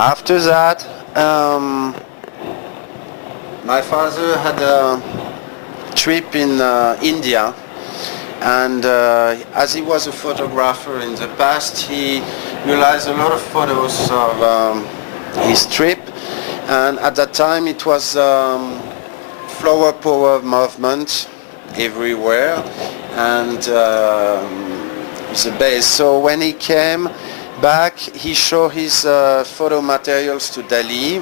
After that, my father had a trip in India, and as he was a photographer in the past, he realized a lot of photos of his trip, and at that time it was flower power movement everywhere, and the base. So when he came back, he showed his photo materials to Dalí,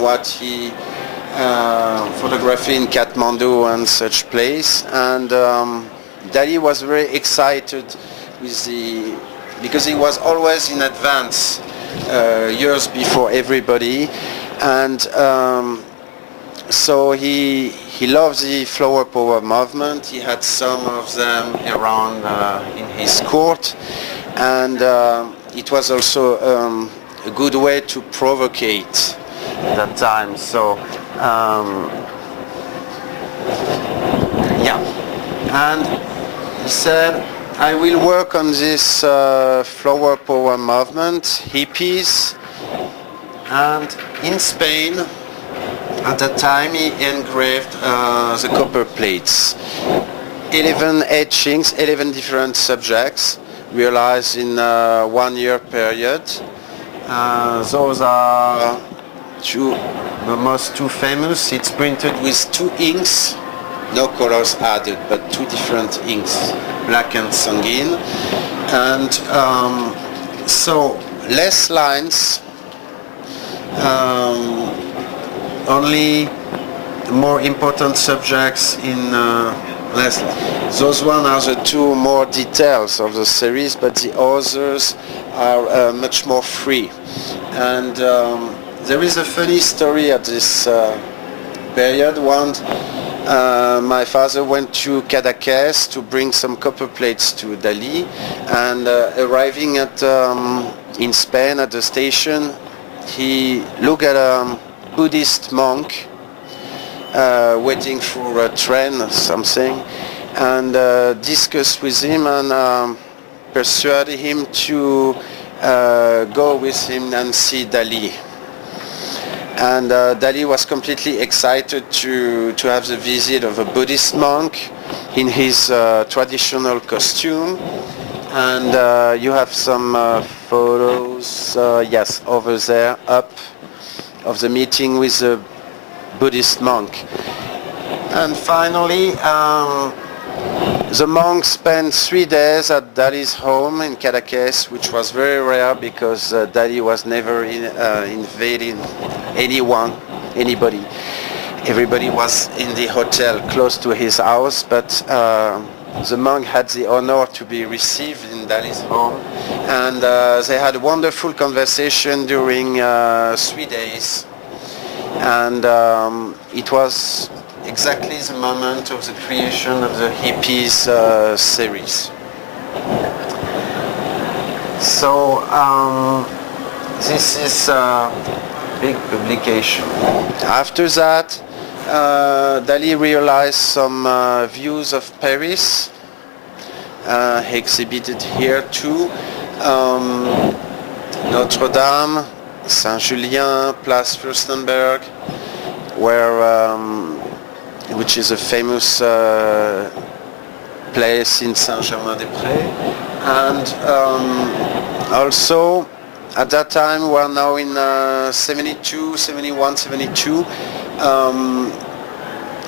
what he photographed in Kathmandu and such place, and Dalí was very excited with because he was always in advance, years before everybody, and so he loves the flower power movement. He had some of them around in his court, and it was also a good way to provocate that time. So yeah, and he said, I will work on this flower power movement, hippies, and in Spain at that time he engraved the copper plates, 11 etchings, 11 different subjects realized in a 1 year period. Those are the most two famous. It's printed with two inks, no colors added, but two different inks, black and sanguine, and so less lines, only the more important subjects in less lines. Those ones are the two more details of the series, but the others are much more free. And there is a funny story at this period. My father went to Cadaqués to bring some copper plates to Dalí, and arriving in Spain at the station, he looked at a Buddhist monk waiting for a train or something, and discussed with him and persuaded him to go with him and see Dalí. And Dalí was completely excited to have the visit of a Buddhist monk in his traditional costume. And you have some photos, yes, over there, up, of the meeting with the Buddhist monk. And finally, the monk spent 3 days at Dalí's home in Cadaqués, which was very rare because Dalí was never invading anybody. Everybody was in the hotel close to his house, but the monk had the honor to be received in Dalí's home, and they had a wonderful conversation during 3 days, and it was exactly the moment of the creation of the Hippies series. So this is a big publication. After that, Dalí realized some views of Paris, exhibited here too. Notre Dame, Saint-Julien, Place Fürstenberg, which is a famous place in Saint-Germain-des-Prés. And also, at that time, we are now in 72, 71, 72,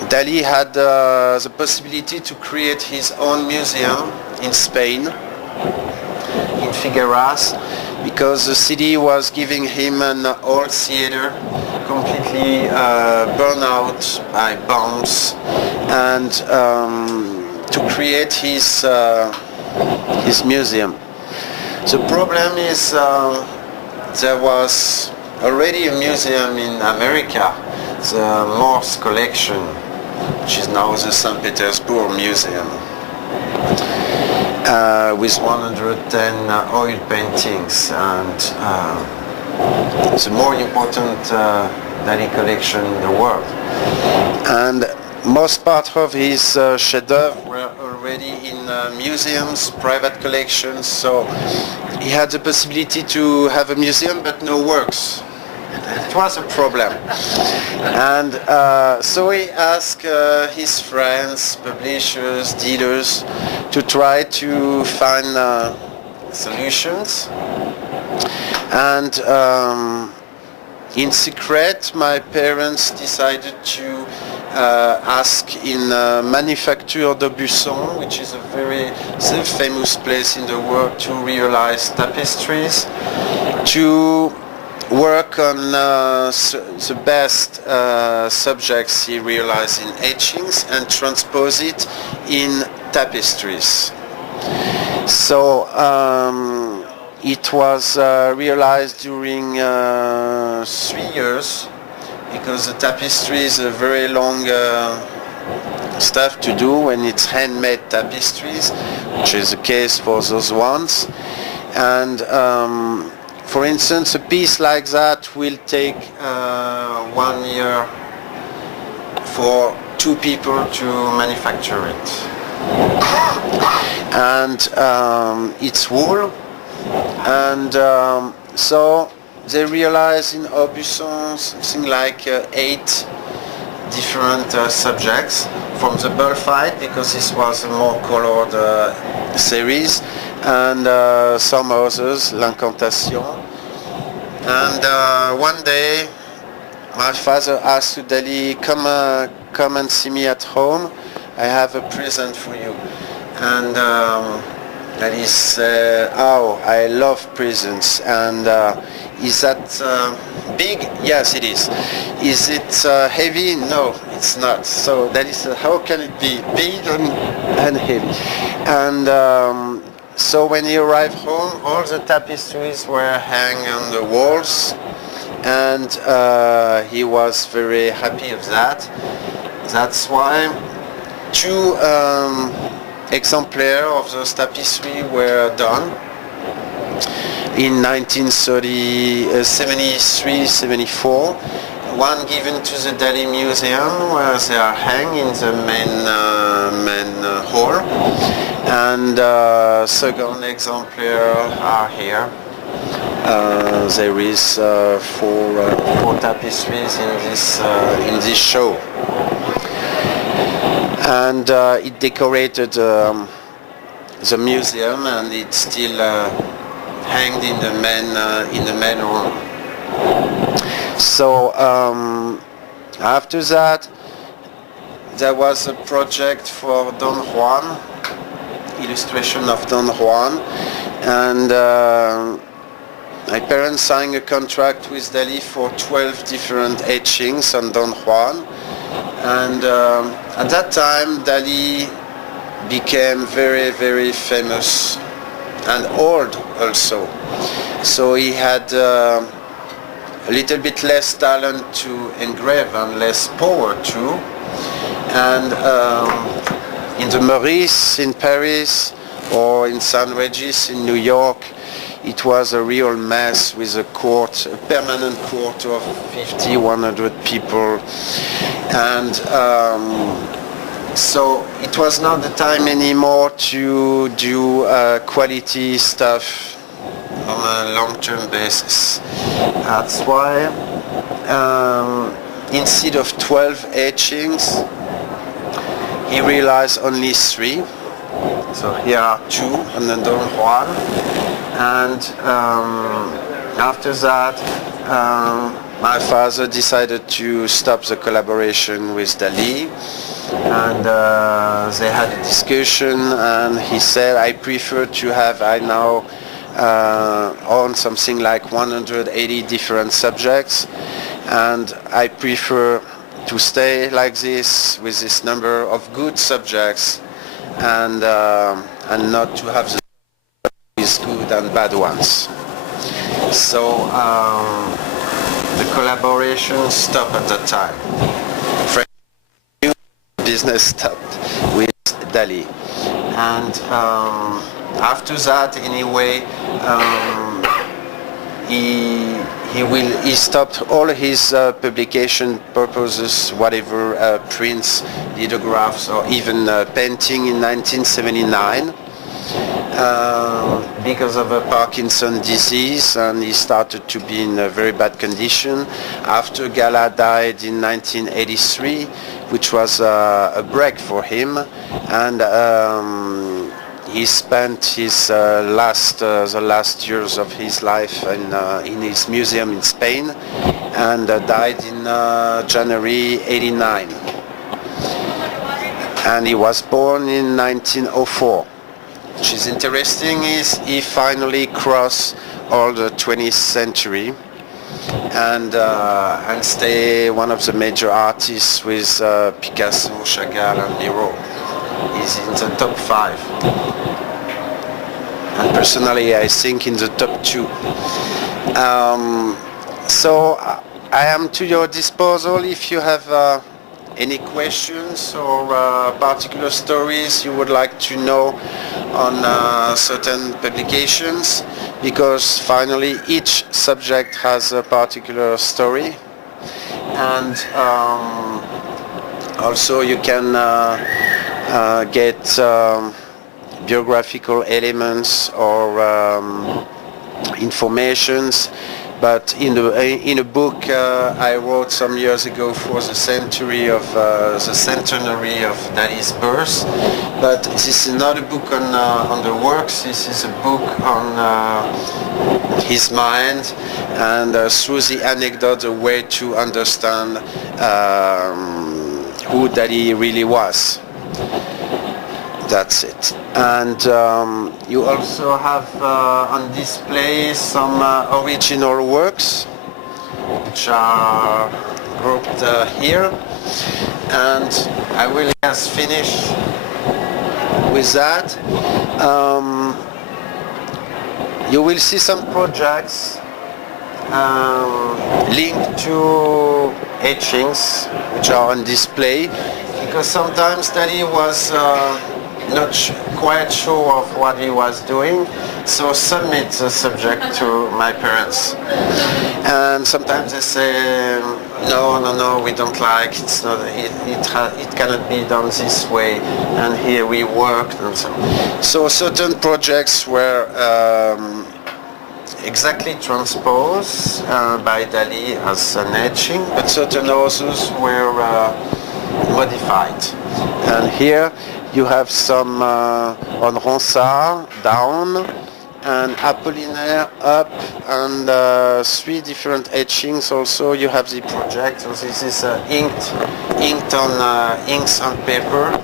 Dalí had the possibility to create his own museum in Spain, in Figueras, because the city was giving him an old theater completely burned out by bombs, and to create his museum. The problem is there was already a museum in America, the Morse collection, which is now the St. Petersburg Museum, with 110 oil paintings, and the more important Dalí collection in the world. And most part of his chefs-d'œuvre were already in museums, private collections, so he had the possibility to have a museum but no works. It was a problem. And so he asked his friends, publishers, dealers, to try to find solutions. And in secret, my parents decided to ask in Manufacture d'Aubusson, which is a very famous place in the world to realize tapestries, to work on the best subjects he realized in etchings and transpose it in tapestries. So it was realized during 3 years, because the tapestry is a very long stuff to do when it's handmade tapestries, which is the case for those ones. And for instance, a piece like that will take 1 year for 2 people to manufacture it. And it's wool. And so they realized in Aubusson something like 8 different subjects, from the bullfight, because this was a more colored series, and some others, l'incantation. And one day my father asked to Dalí, come and see me at home, I have a present for you. And Dalí said, oh, I love presents. And is that big? Yes, it is. Is it heavy? No, it's not. So Dalí said, how can it be big and heavy? And so when he arrived home, all the tapestries were hanging on the walls, and he was very happy of that. That's why 2 exemplars of those tapestries were done in 1973-74. One given to the Dalí Museum, where they are hanging in the main hall, and second exemplar are here. There is 4 tapestries in this show, and it decorated the museum, and it's still hanged in the main room. So after that, there was a project for Don Juan, illustration of Don Juan, and my parents signed a contract with Dalí for 12 different etchings on Don Juan. And at that time, Dalí became very, very famous and old also. So he had a little bit less talent to engrave and less power too. And in the Maurice in Paris or in St. Regis in New York, it was a real mess with a court, a permanent court of 50, 100 people. And so it was not the time anymore to do quality stuff on a long-term basis. That's why instead of 12 etchings, he realized only 3. So here are 2 on the Don Juan. And after that, my father decided to stop the collaboration with Dalí, and they had a discussion, and he said, I prefer to have, I now own something like 180 different subjects, and I prefer to stay like this with this number of good subjects, and not to have the good and bad ones. So the collaboration stopped at that time. Business stopped with Dalí, and after that, anyway, he stopped all his publication purposes, whatever prints, lithographs, or even painting in 1979. because of a Parkinson disease, and he started to be in a very bad condition. After Gala died in 1983, which was a break for him, and he spent his the last years of his life in his museum in Spain, and died in January 89. And he was born in 1904. Which is interesting is he finally crossed all the 20th century and stay one of the major artists with Picasso, Chagall and Miro. He's in the top 5. And personally I think in the top 2. So I am to your disposal if you have any questions or particular stories you would like to know on certain publications, because finally each subject has a particular story, and also you can get biographical elements or informations. But in a book I wrote some years ago for the centenary of Dalí's birth, but this is not a book on the works. This is a book on his mind, and through the anecdote, a way to understand who Dalí really was. That's it. And you also have on display some original works which are grouped here, and I will just finish with that. You will see some projects linked to etchings which are on display, because sometimes Dalí was not quite sure of what he was doing, so submit the subject to my parents. And sometimes they say, no, we don't like, it's not, it cannot be done this way, and here we worked and so on. So certain projects were exactly transposed by Dalí as an etching, but certain others were modified. And here you have some on Ronsard down, and Apollinaire up, and 3 different etchings. Also you have the project. So this is inked on inks on paper,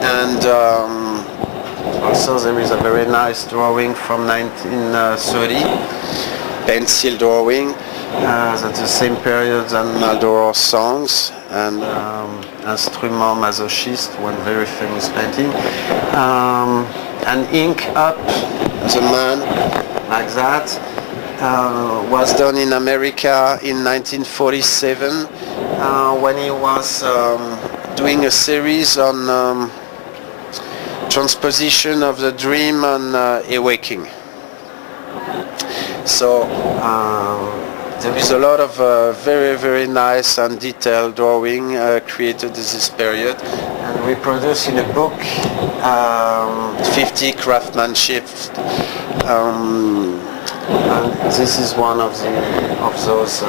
and also there is a very nice drawing from 1930, pencil drawing, at the same period than Maldoror's songs, and Instrument Masochiste, one very famous painting, and ink up the man like that was done in America in 1947 when he was doing a series on transposition of the dream and awaking. So there is a lot of very, very nice and detailed drawing created in this period, and we produce in a book 50 craftsmanship, and this is one of those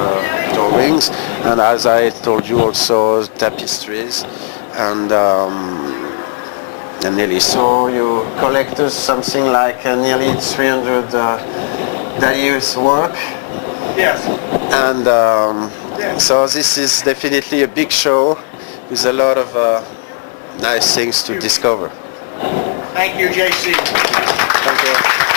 drawings, and as I told you, also tapestries and nearly. So you collected something like nearly 300 Dalí's work. Yes. And so this is definitely a big show with a lot of nice things to discover. Thank you, JC. Thank you.